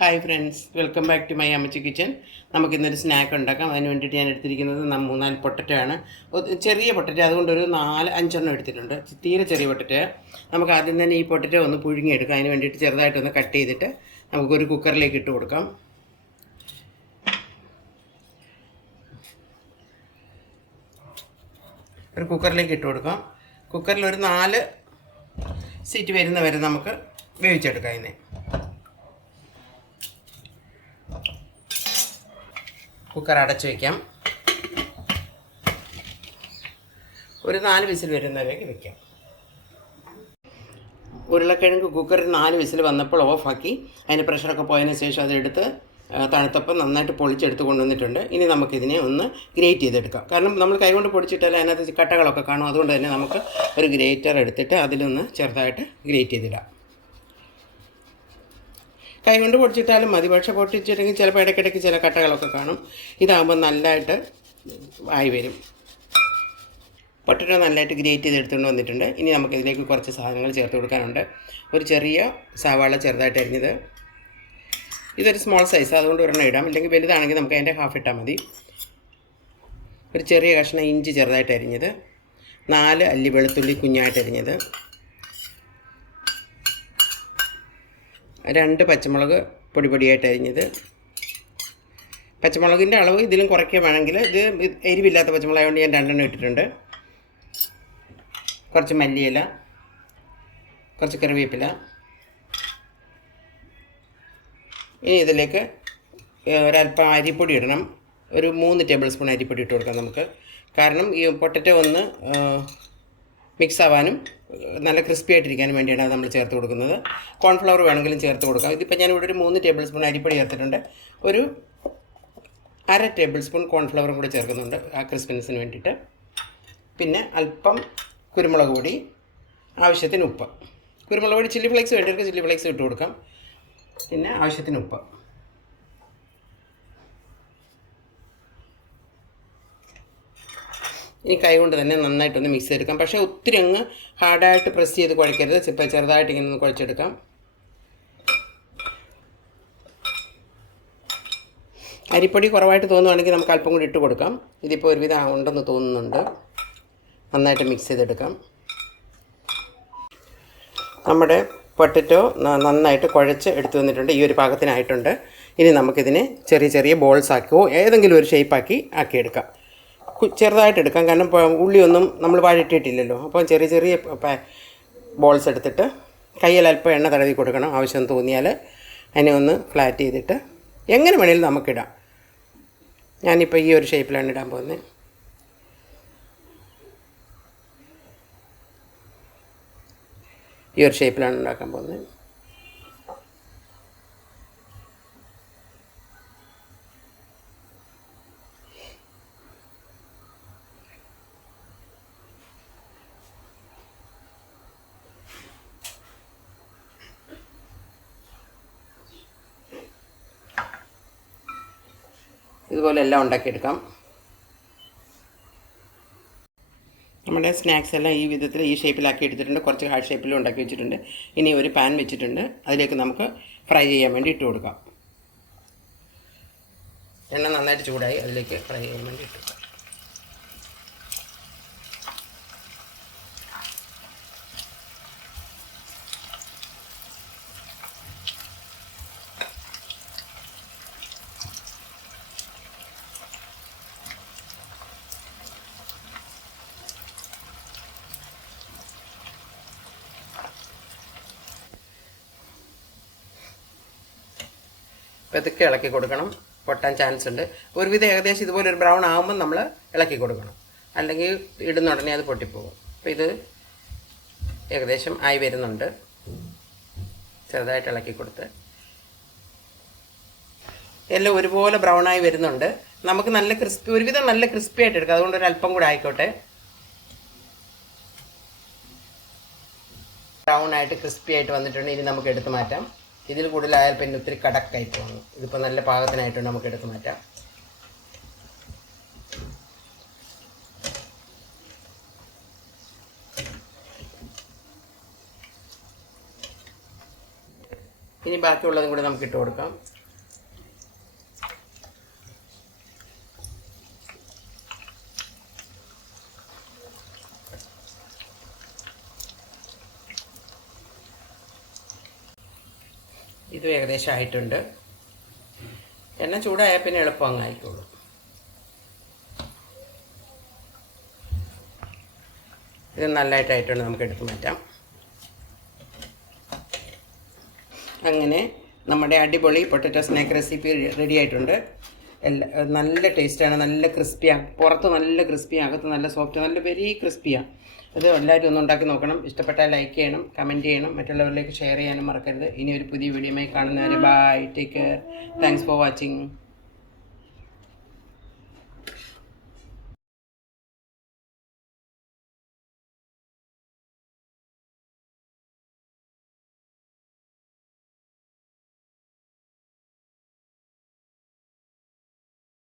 Hi friends, welcome back to my Ammachi kitchen. നമുക്കിന്നൊരു snack ഉണ്ടാക്കാം. അതിന് വേണ്ടിയിട്ട് ഞാൻ എടുത്തിരിക്കുന്നത് 3-4 പൊട്ടറ്റോ ആണ്. ചെറിയ പൊട്ടറ്റോ, അതുകൊണ്ടൊരു 4-5 എടുത്തിട്ടുണ്ട്. തീരെ ചെറിയ പൊട്ടറ്റോ. നമുക്ക് ആദ്യം തന്നെ ഈ പൊട്ടറ്റോ ഒന്ന് പുഴുങ്ങിയെടുക്കാം. അതിന് വേണ്ടിയിട്ട് ചെറുതായിട്ടൊന്ന് കട്ട് ചെയ്തിട്ട് നമുക്കൊരു കുക്കറിലേക്ക് ഇട്ട് കൊടുക്കാം. ഒരു കുക്കറിലേക്ക് ഇട്ട് കൊടുക്കാം. കുക്കറിൽ ഒരു 4 സീറ്റ് വരുന്ന വരെ നമുക്ക് വേവിച്ചെടുക്കാം. ഇതിനെ കുക്കർ അടച്ചു വയ്ക്കാം. ഒരു 4 വിസിൽ വരുന്നവരേക്ക് വയ്ക്കാം. ഉരുളക്കിഴങ്ങ് കുക്കറിൽ 4 വിസിൽ വന്നപ്പോൾ ഓഫാക്കി അതിന് പ്രഷറൊക്കെ പോയതിന് ശേഷം അതെടുത്ത് തണുത്തപ്പം നന്നായിട്ട് പൊളിച്ചെടുത്ത് കൊണ്ടുവന്നിട്ടുണ്ട്. ഇനി നമുക്കിതിനെ ഒന്ന് ഗ്രേറ്റ് ചെയ്തെടുക്കാം. കാരണം നമ്മൾ കൈകൊണ്ട് പൊടിച്ചിട്ടാൽ അതിനകത്ത് കട്ടകളൊക്കെ കാണും. അതുകൊണ്ട് തന്നെ നമുക്ക് ഒരു ഗ്രേറ്റർ എടുത്തിട്ട് അതിലൊന്ന് ചെറുതായിട്ട് ഗ്രേറ്റ് ചെയ്തിടാം. കൈ കൊണ്ട് പൊടിച്ചിട്ടാലും മതി, പക്ഷേ പൊട്ടിച്ചിട്ടെങ്കിൽ ചിലപ്പോൾ ഇടയ്ക്കിടയ്ക്ക് ചില കട്ടകളൊക്കെ കാണും. ഇതാകുമ്പോൾ നല്ലതായിട്ട് ആയി വരും. പൊട്ടറ്റോ നല്ലതായിട്ട് ഗ്രേറ്റ് ചെയ്തെടുത്തുകൊണ്ട് വന്നിട്ടുണ്ട്. ഇനി നമുക്കിതിലേക്ക് കുറച്ച് സാധനങ്ങൾ ചേർത്ത് കൊടുക്കാനുണ്ട്. ഒരു ചെറിയ സവാള ചെറുതായിട്ട് അരിഞ്ഞത്, ഇതൊരു സ്മോൾ സൈസ്, അതുകൊണ്ട് ഒരെണ്ണം ഇടാം. ഇല്ലെങ്കിൽ വലുതാണെങ്കിൽ നമുക്ക് അതിൻ്റെ ഹാഫ് ഇട്ടാൽ മതി. ഒരു ചെറിയ കഷ്ണം ഇഞ്ചി ചെറുതായിട്ട് അരിഞ്ഞത്, 4 അല്ലി വെളുത്തുള്ളി കുഞ്ഞായിട്ട് അരിഞ്ഞത്, 2 പച്ചമുളക് പൊടിയായിട്ട് അരിഞ്ഞത്. പച്ചമുളകിൻ്റെ അളവ് ഇതിലും കുറയ്ക്കുക വേണമെങ്കിൽ, ഇത് എരിവില്ലാത്ത പച്ചമുളകായതുകൊണ്ട് ഞാൻ 2 ഇട്ടിട്ടുണ്ട്. കുറച്ച് മല്ലിയില, കുറച്ച് കറിവേപ്പില. ഇനി ഇതിലേക്ക് ഒരല്പം അരിപ്പൊടി ഇടണം. ഒരു 3 ടേബിൾ സ്പൂൺ അരിപ്പൊടി ഇട്ട് കൊടുക്കാം നമുക്ക്. കാരണം ഈ പൊട്ടറ്റോ ഒന്ന് മിക്സ് ആവാനും നല്ല ക്രിസ്പി ആയിട്ടിരിക്കാനും വേണ്ടിയാണ് അത് നമ്മൾ ചേർത്ത് കൊടുക്കുന്നത്. കോൺഫ്ലവർ വേണമെങ്കിലും ചേർത്ത് കൊടുക്കാം. ഇതിപ്പോൾ ഞാനിവിടെ ഒരു 3 ടേബിൾ സ്പൂൺ അരിപ്പൊടി ചേർത്തിട്ടുണ്ട്. ഒരു 1/2 ടേബിൾ സ്പൂൺ കോൺഫ്ലവറും കൂടി ചേർക്കുന്നുണ്ട് ആ ക്രിസ്പിനെസ്സിന് വേണ്ടിയിട്ട്. പിന്നെ അല്പം കുരുമുളക് പൊടി, ആവശ്യത്തിന് ഉപ്പ്. കുരുമുളക് പൊടി ചില്ലി ഫ്ലേക്സ് വേണ്ടിയവർക്ക് ചില്ലി ഫ്ലേക്സ് ഇട്ട് കൊടുക്കാം. പിന്നെ ആവശ്യത്തിന് ഉപ്പ്. ഇനി കൈ കൊണ്ട് തന്നെ നന്നായിട്ടൊന്ന് മിക്സ് ചെയ്തെടുക്കാം. പക്ഷേ ഒത്തിരി അങ്ങ് ഹാർഡായിട്ട് പ്രസ് ചെയ്ത് കുഴയ്ക്കരുത്. ഇപ്പോൾ ചെറുതായിട്ട് ഇങ്ങനെ ഒന്ന് കുഴച്ചെടുക്കാം. അരിപ്പൊടി കുറവായിട്ട് തോന്നുവാണെങ്കിൽ നമുക്ക് അല്പം കൂടി ഇട്ട് കൊടുക്കാം. ഇതിപ്പോൾ ഒരുവിധം ഉണ്ടെന്ന് തോന്നുന്നുണ്ട്. നന്നായിട്ട് മിക്സ് ചെയ്തെടുക്കാം. നമ്മുടെ പൊട്ടറ്റോ നന്നായിട്ട് കുഴച്ച് എടുത്തു വന്നിട്ടുണ്ട്. ഈ ഒരു പാകത്തിനായിട്ടുണ്ട്. ഇനി നമുക്കിതിനെ ചെറിയ ചെറിയ ബോൾസ് ആക്കിയോ ഏതെങ്കിലും ഒരു ഷേപ്പാക്കി ആക്കിയെടുക്കാം. ചെറുതായിട്ട് എടുക്കാം, കാരണം ഉള്ളിയൊന്നും നമ്മൾ വഴറ്റിയിട്ടില്ലല്ലോ. അപ്പോൾ ചെറിയ ചെറിയ ബോൾസ് എടുത്തിട്ട് കയ്യിൽ അല്പം എണ്ണ തടവി കൊടുക്കണം. ആവശ്യം തോന്നിയാൽ അതിനെ ഒന്ന് ഫ്ലാറ്റ് ചെയ്തിട്ട് എങ്ങനെ വേണമെങ്കിലും നമുക്കിടാം. ഞാനിപ്പോൾ ഈ ഒരു ഷേപ്പിലാണ് ഇടാൻ പോകുന്നത്. ഈ ഒരു ഷേപ്പിലാണ് ഉണ്ടാക്കാൻ പോകുന്നത്. ഇതുപോലെ എല്ലാം ഉണ്ടാക്കിയെടുക്കാം. നമ്മുടെ സ്നാക്സ് എല്ലാം ഈ വിധത്തിൽ ഈ ഷേപ്പിലാക്കി എടുത്തിട്ടുണ്ട്. കുറച്ച് ഹാർഡ് ഷേപ്പിലും ഉണ്ടാക്കി വെച്ചിട്ടുണ്ട്. ഇനി ഒരു പാൻ വെച്ചിട്ടുണ്ട്. അതിലേക്ക് നമുക്ക് ഫ്രൈ ചെയ്യാൻ വേണ്ടി ഇട്ട് കൊടുക്കാം. എണ്ണ നന്നായിട്ട് ചൂടായി, അതിലേക്ക് ഫ്രൈ ചെയ്യാൻ വേണ്ടി ഇട്ട് കൊടുക്കാം. പതുക്കെ ഇളക്കി കൊടുക്കണം, പൊട്ടാൻ ചാൻസ് ഉണ്ട്. ഒരുവിധം ഏകദേശം ഇതുപോലെ ഒരു ബ്രൗൺ ആകുമ്പം നമ്മൾ ഇളക്കി കൊടുക്കണം, അല്ലെങ്കിൽ ഇടുന്ന ഉടനെ അത് പൊട്ടിപ്പോകും. അപ്പോൾ ഇത് ഏകദേശം ആയി വരുന്നുണ്ട്. ചെറുതായിട്ട് ഇളക്കി കൊടുത്ത് എല്ലാം ഒരുപോലെ ബ്രൗണായി വരുന്നുണ്ട്. നമുക്ക് നല്ല ക്രിസ്പി, ഒരുവിധം നല്ല ക്രിസ്പി ആയിട്ട് എടുക്കാം. അതുകൊണ്ട് ഒരു അല്പം കൂടെ ആയിക്കോട്ടെ. ബ്രൗൺ ആയിട്ട് ക്രിസ്പി ആയിട്ട് വന്നിട്ടുണ്ട്. ഇനി നമുക്ക് എടുത്ത് മാറ്റാം. ഇതിൽ കൂടുതലായാൽ പിന്നെ ഒത്തിരി കടക്കായി പോകുന്നു. ഇതിപ്പോൾ നല്ല പാകത്തിനായിട്ടുണ്ട്, നമുക്ക് എടുത്ത് മാറ്റാം. ഇനി ഇനി ബാക്കിയുള്ളതും കൂടെ നമുക്ക് ഇട്ട് കൊടുക്കാം. ഇത് ഏകദേശം ആയിട്ടുണ്ട്. എണ്ണ ചൂടായാൽ പിന്നെ എളുപ്പം അങ്ങ് ആയിക്കോളും. ഇത് നല്ലതായിട്ടായിട്ടുണ്ട്, നമുക്ക് എടുത്ത് മാറ്റാം. അങ്ങനെ നമ്മുടെ അടിപൊളി പൊട്ടറ്റോ സ്നാക്ക് റെസിപ്പി റെഡി ആയിട്ടുണ്ട്. നല്ല ടേസ്റ്റാണ്, നല്ല ക്രിസ്പിയാണ്. പുറത്ത് നല്ല ക്രിസ്പിയാണ്, അകത്ത് നല്ല സോഫ്റ്റ്, നല്ല വെരി ക്രിസ്പിയാണ്. ഇത് എല്ലാവരും ഒന്ന് ഉണ്ടാക്കി നോക്കണം. ഇഷ്ടപ്പെട്ടാൽ ലൈക്ക് ചെയ്യണം, കമൻറ്റ് ചെയ്യണം, മറ്റുള്ളവരിലേക്ക് ഷെയർ ചെയ്യാനും മറക്കരുത്. ഇനി ഒരു പുതിയ വീഡിയോയുമായി കാണുന്നവരെ bye, take care, thanks for watching.